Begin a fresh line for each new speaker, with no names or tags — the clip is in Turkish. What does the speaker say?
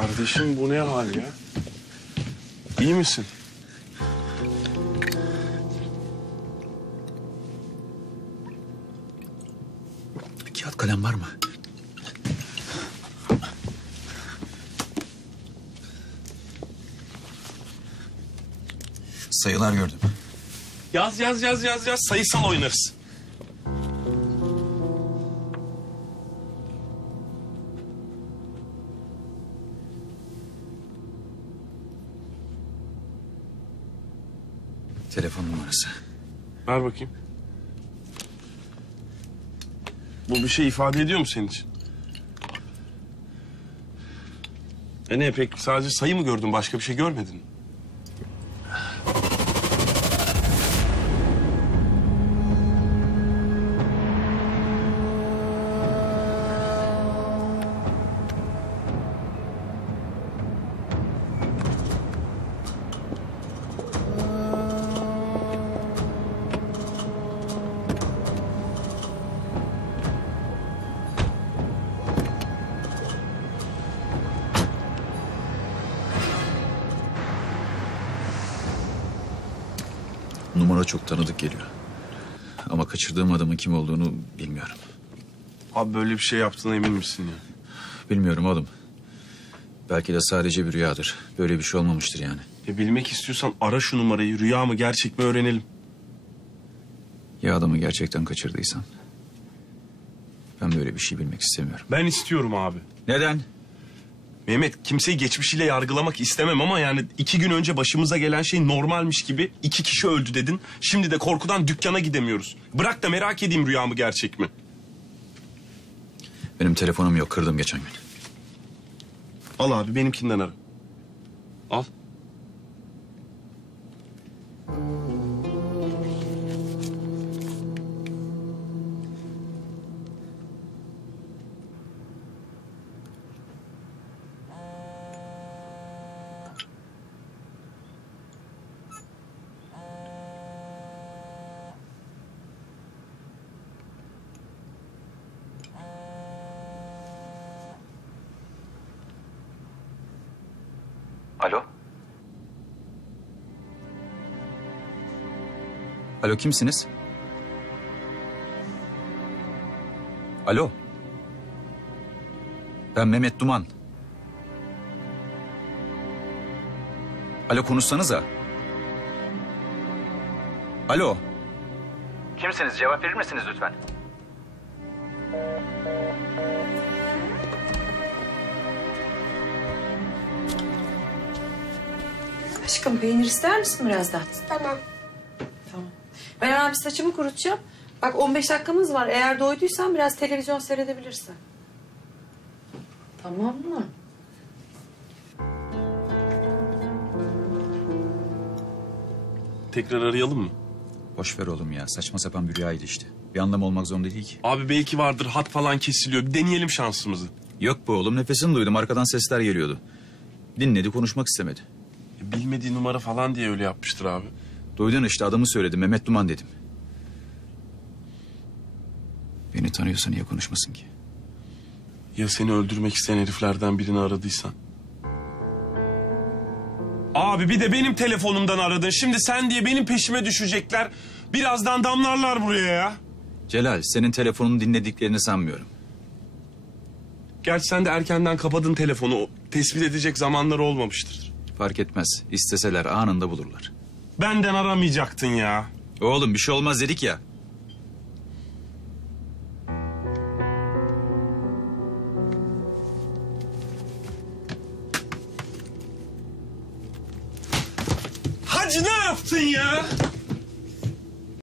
Kardeşim bu ne hal ya? İyi misin?
Kağıt kalem var mı? Sayılar gördüm.
Yaz yaz yaz yaz yaz sayısal oynarız.
Telefon numarası.
Ver bakayım. Bu bir şey ifade ediyor mu senin için? E ne pek sadece sayı mı gördün başka bir şey görmedin
Numara çok tanıdık geliyor. Ama kaçırdığım adamın kim olduğunu bilmiyorum.
Abi böyle bir şey yaptığına emin misin ya?
Bilmiyorum oğlum. Belki de sadece bir rüyadır. Böyle bir şey olmamıştır yani.
E bilmek istiyorsan ara şu numarayı rüya mı gerçek mi öğrenelim.
Ya adamı gerçekten kaçırdıysan? Ben böyle bir şey bilmek istemiyorum.
Ben istiyorum abi.
Neden?
Mehmet kimseyi geçmişiyle yargılamak istemem ama yani iki gün önce başımıza gelen şey normalmiş gibi iki kişi öldü dedin. Şimdi de korkudan dükkana gidemiyoruz. Bırak da merak edeyim rüya mı gerçek mi?
Benim telefonum yok. Kırdım geçen gün.
Al abi benimkinden ara. Al.
Alo? Alo kimsiniz? Alo? Ben Mehmet Duman. Alo konuşsanıza. Alo? Kimsiniz? Cevap verir misiniz lütfen?
Aşkım peynir ister misin birazdan?
Tamam.
Tamam. Ben hemen bir saçımı kurutacağım. Bak 15 dakikamız var. Eğer doyduysan biraz televizyon seyredebilirsin. Tamam mı?
Tekrar arayalım mı?
Boş ver oğlum ya. Saçma sapan bir rüyaydı işte. Bir anlam olmak zorunda değil ki.
Abi belki vardır hat falan kesiliyor. Bir deneyelim şansımızı.
Yok be oğlum nefesini duydum. Arkadan sesler geliyordu. Dinledi konuşmak istemedi.
Bilmediği numara falan diye öyle yapmıştır abi.
Duydun işte adamı söyledim. Mehmet Duman dedim. Beni tanıyorsa niye konuşmasın ki?
Ya seni öldürmek isteyen heriflerden birini aradıysan? Abi bir de benim telefonumdan aradın. Şimdi sen diye benim peşime düşecekler. Birazdan damlarlar buraya ya.
Celal senin telefonunu dinlediklerini sanmıyorum.
Gerçi sen de erkenden kapadın telefonu. O Tespit edecek zamanları olmamıştır.
Fark etmez. İsteseler anında bulurlar.
Benden aramayacaktın ya.
Oğlum bir şey olmaz dedik ya.
Hacı ne yaptın ya?